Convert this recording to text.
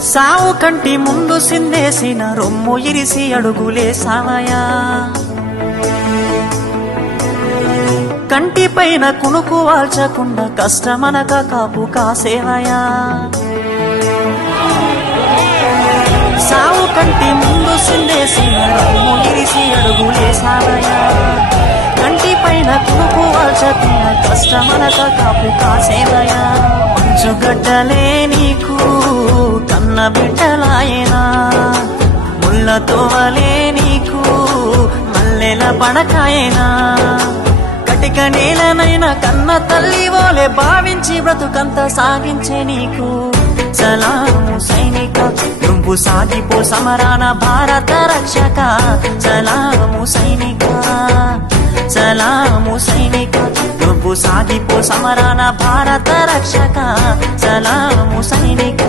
సావు కంటి ముందు సిందేసిన రొమ్ము ఇరిసి అడుగులేసావయా, కంటి పైన కునుకు వాల్చకుండా కష్టమనక కాపు కాసేవయా. సావు కంటి ముందు సిందేసిన రొమ్ము ఇరిసి అడుగులేసావయా, కంటి పైన కునుకు వాల్చకుండా కష్టమనక కాపు కాసేవయా. మంచుగడ్డలే నీకు కన్న బిడ్డలాయనా, ముళ్ళతోవలే నీకు మల్లెల పడకాయనా. కటిక నేలనైనా కన్న తల్లి ఓలే భావించి బ్రతుకంత సాగించే నీకు సలాము సైనిక, నువ్వు సాగిపో సమరాన భారత రక్షక. సలాము సైనిక, సలాము సైనిక, నువ్వు సాగిపో సమరాన భారత రక్షక. సలాము సైనిక.